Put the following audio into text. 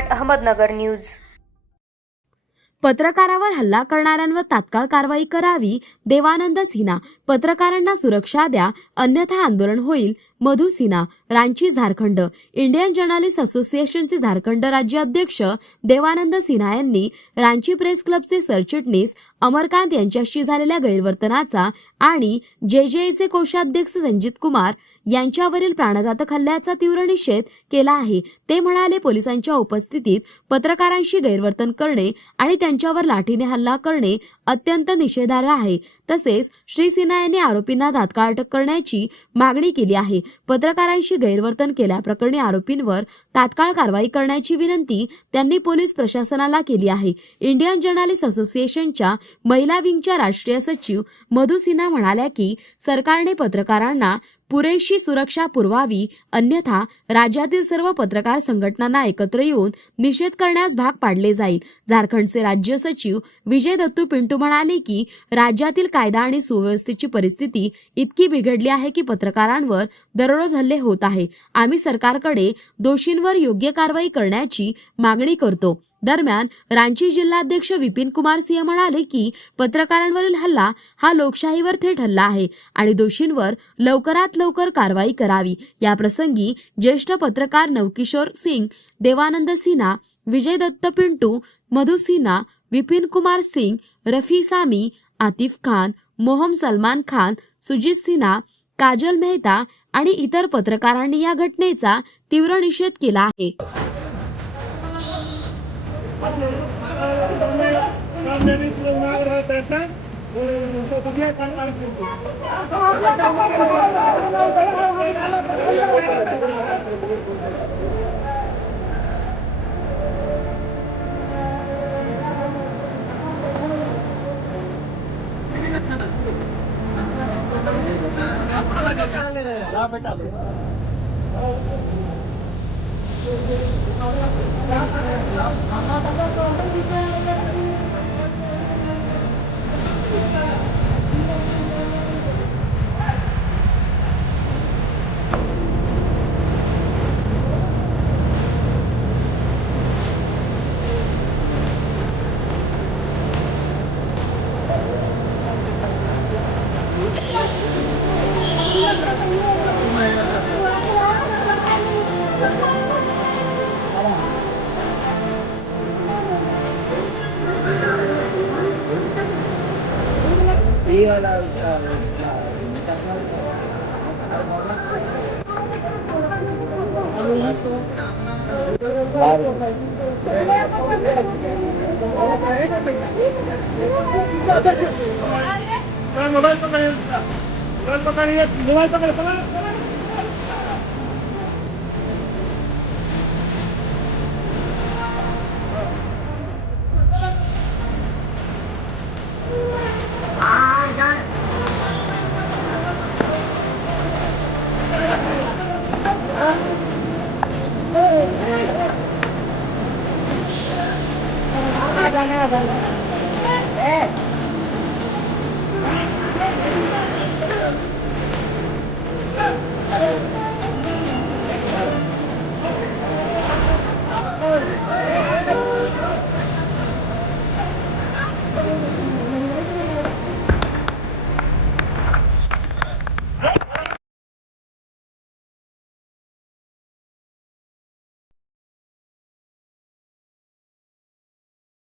सम्राट Ahmednagar news. पत्रकारावर हल्ला करणाऱ्यांवर तात्काळ कारवाई करावी। देवानंद सिन्हा, पत्रकारांना सुरक्षा द्या अन्यथा आंदोलन होईल। मधु सिन्हा, रांची, झारखंड। इंडियन जर्नलिस्ट असोसिएशनचे झारखंड राज्य अध्यक्ष देवानंद सिन्हा यांनी रांची प्रेस क्लबचे सरचिटणीस अमरकांत यांच्याशी झालेल्या गैरवर्तनाचा आणि जेजेचे कोषाध्यक्ष संजित कुमार यांच्यावरील प्राणघातक हल्ल्याचा तीव्र निषेध केला आहे। ते म्हणाले, पोलिसांच्या उपस्थितीत पत्रकारांशी गैरवर्तन करणे आणि त्यांच्यावर लाठीने हल्ला करणे अत्यंत निषेधार्ह आहे। तसेच श्री सिन्हा यांनी आरोपींना तात्काळ अटक करण्याची मागणी केली आहे। पत्रकारांशी गैरवर्तन केल्याप्रकरणी आरोपींवर तात्काळ कारवाई करण्याची विनंती त्यांनी पोलीस प्रशासनाला केली आहे। इंडियन जर्नलिस्ट असोसिएशनच्या महिला विंगच्या राष्ट्रीय सचिव मधु सिन्हा म्हणाल्या की सरकारने पत्रकारांना पुरेशी सुरक्षा पुरवावी अन्यथा राज्यातील सर्व पत्रकार संघटनांना एकत्र येऊन निषेध करण्यास भाग पाडले जाईल। झारखंडचे राज्य सचिव विजय दत्तू पिंटू म्हणाले की राज्यातील कायदा आणि सुव्यवस्थेची परिस्थिती इतकी बिघडली आहे की पत्रकारांवर दररोज हल्ले होत आहे। आम्ही सरकारकडे दोषींवर योग्य कारवाई करण्याची मागणी करतो। दरम्यान रांची जिल्हाध्यक्ष विपिन कुमार सिंह म्हणाले की पत्रकारांवरील हल्ला हा लोकशाहीवर थेट हल्ला आहे आणि दोषींवर लवकरात लवकर कारवाई करावी। या प्रसंगी ज्येष्ठ पत्रकार नवकिशोर सिंग, देवानंद सिन्हा, विजय दत्त पिंटू, मधु सिन्हा, विपिन कुमार सिंग, रफी सामी, आतिफ खान, मोहम्मद सलमान खान, सुजीत सिन्हा, काजल मेहता आणि इतर पत्रकारांनी या घटनेचा तीव्र निषेध केला आहे।